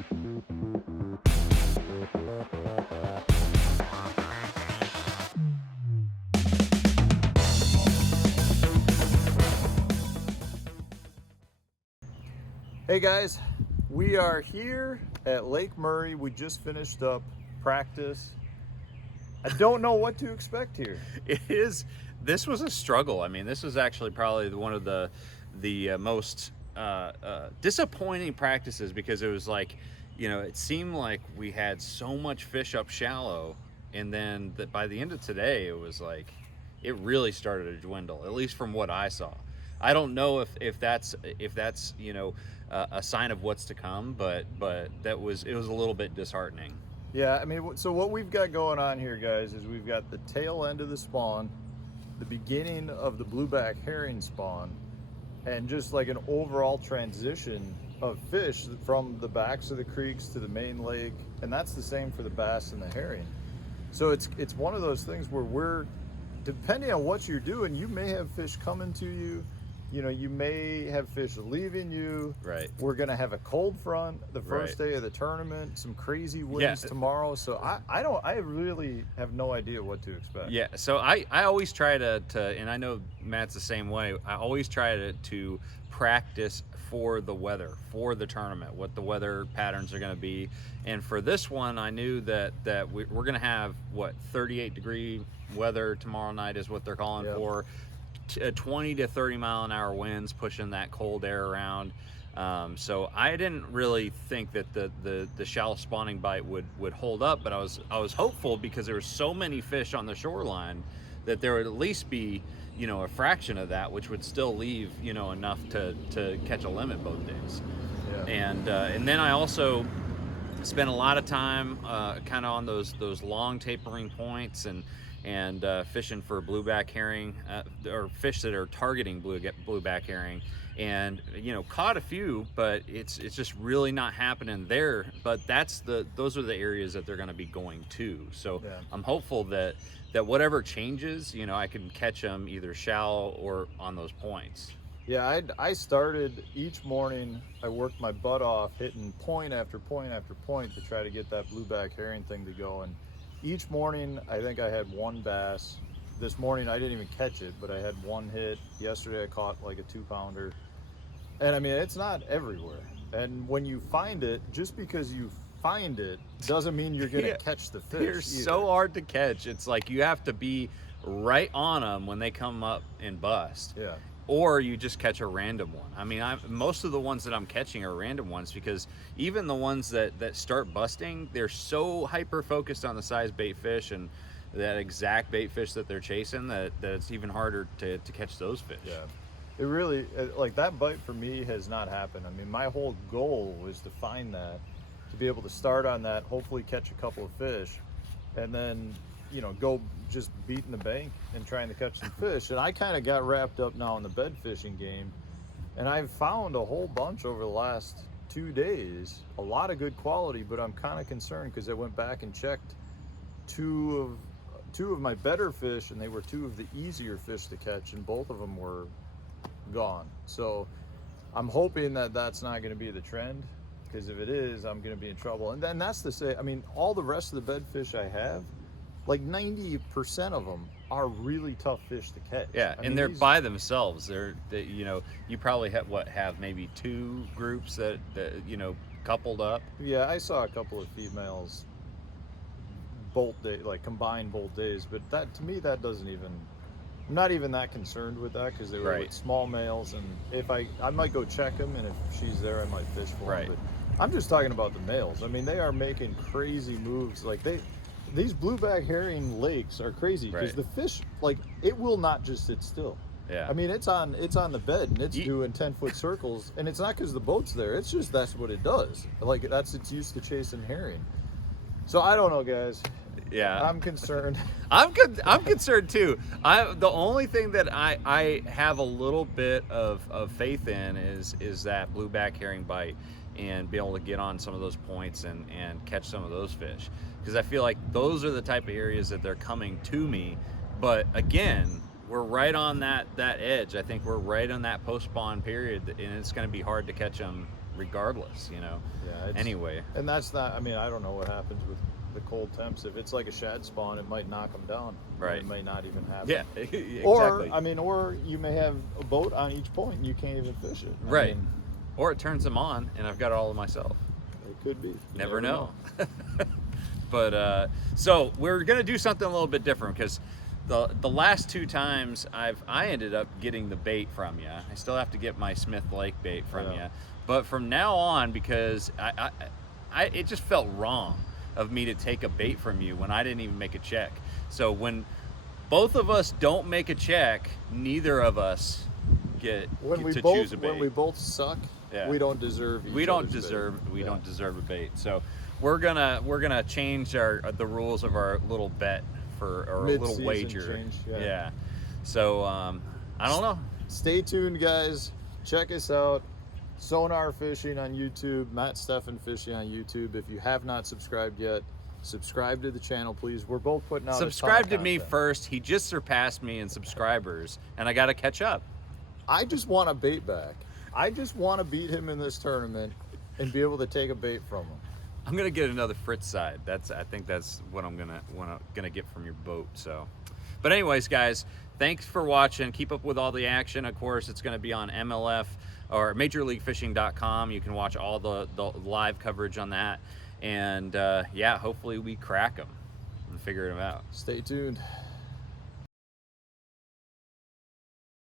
Hey guys, we are here at Lake Murray. We just finished up practice. I don't know what to expect here. This was a struggle. I mean, this was actually probably one of the most disappointing practices, because it was like, it seemed like we had so much fish up shallow, and then by the end of today, it was like it really started to dwindle, at least from what I saw. I don't know if that's a sign of what's to come, but it was a little bit disheartening. Yeah, I mean, so what we've got going on here, guys, is we've got the tail end of the spawn, the beginning of the blueback herring spawn, and just like an overall transition of fish from the backs of the creeks to the main lake, and that's the same for the bass and the herring. So it's one of those things where we're, depending on what you're doing, you may have fish coming to you. You may have fish leaving you. Right. We're going to have a cold front the first day of the tournament, some crazy winds tomorrow. So I really have no idea what to expect. Yeah. So I always try to, and I know Matt's the same way, I always try to practice for the weather, for the tournament, what the weather patterns are going to be. And for this one, I knew that we're going to have, 38-degree weather tomorrow night is what they're calling for. 20 to 30 mile an hour winds pushing that cold air around. So I didn't really think that the shallow spawning bite would hold up, but I was hopeful, because there were so many fish on the shoreline that there would at least be a fraction of that, which would still leave enough to catch a limit both days. Yeah. And then I also spent a lot of time kind of on those long tapering points and fishing for blueback herring, or fish that are targeting blueback herring, and caught a few, but it's just really not happening there. But those are the areas that they're going to be going to. So I'm hopeful that whatever changes, I can catch them either shallow or on those points. Yeah, I started each morning. I worked my butt off hitting point after point after point to try to get that blueback herring thing to go. And each morning, I think I had one bass. This morning, I didn't even catch it, but I had one hit. Yesterday, I caught like a 2-pounder. And I mean, it's not everywhere. And when you find it, just because you find it doesn't mean you're going to catch the fish. They're so hard to catch. It's like you have to be right on them when they come up and bust. Yeah. Or you just catch a random one. I mean, most of the ones that I'm catching are random ones, because even the ones that start busting, they're so hyper focused on the size bait fish and that exact bait fish that they're chasing that it's even harder to catch those fish. Yeah, it really, like, that bite for me has not happened. I mean, my whole goal was to find that, to be able to start on that, hopefully catch a couple of fish, and then go just beating the bank and trying to catch some fish. And I kind of got wrapped up now in the bed fishing game, and I've found a whole bunch over the last 2 days, a lot of good quality, but I'm kind of concerned because I went back and checked two of my better fish, and they were two of the easier fish to catch, and both of them were gone. So I'm hoping that that's not going to be the trend, because if it is, I'm going to be in trouble. And then that's to say, I mean, all the rest of the bed fish I have, like 90% of them are really tough fish to catch. Yeah, and they're by themselves. You probably have maybe 2 groups that coupled up. Yeah, I saw a couple of females bolt day, like combined bolt days, but that, to me, that doesn't even, I'm not even that concerned with that, because they were with small males, and if I might go check them, and if she's there, I might fish for them. But I'm just talking about the males. I mean, they are making crazy moves. Like these blueback herring lakes are crazy, because the fish, like, it will not just sit still. Yeah. I mean, it's on the bed, and it's doing 10-foot circles, and it's not because the boat's there. It's just that's what it does. Like, it's used to chasing herring. So I don't know, guys. Yeah, I'm concerned. I'm concerned too. The only thing that I have a little bit of faith in is that blueback herring bite, and be able to get on some of those points and catch some of those fish, because I feel like those are the type of areas that they're coming to me. But again, we're right on that edge. I think we're right on that post spawn period, and it's going to be hard to catch them regardless, you know. Yeah. Anyway, And that's not. I mean, I don't know what happens with the cold temps. If it's like a shad spawn, it might knock them down. Right. It may not even happen. yeah, exactly. Or I mean, or you may have a boat on each point and you can't even fish it. I Right. mean, Or it turns them on, and I've got it all to myself. it could be. You Never know. But so we're gonna do something a little bit different, because the last 2 times I ended up getting the bait from you. I still have to get my Smith Lake bait from Yeah. you. But from now on, because it just felt wrong of me to take a bait from you when I didn't even make a check. So when both of us don't make a check, neither of us get to choose a bait. When we both suck, Yeah. we don't deserve. We don't deserve a bait. So we're gonna change the rules of our little bet for or a little Mid-season wager. change, yeah. yeah. So I don't know. Stay tuned, guys. Check us out. Sonar Fishing on YouTube, Matt Steffen Fishing on YouTube. If you have not subscribed yet, subscribe to the channel, please. We're both putting out. Subscribe a ton to of me content. first. He just surpassed me in subscribers, and I got to catch up. I just want a bait back. I just want to beat him in this tournament and be able to take a bait from him. I'm gonna get another Fritz side. I think that's what I'm gonna get from your boat. So, but anyways, guys, thanks for watching. Keep up with all the action. Of course, it's gonna be on MLF or MajorLeagueFishing.com. You can watch all the live coverage on that, and yeah, hopefully we crack them and figure them out. Stay tuned.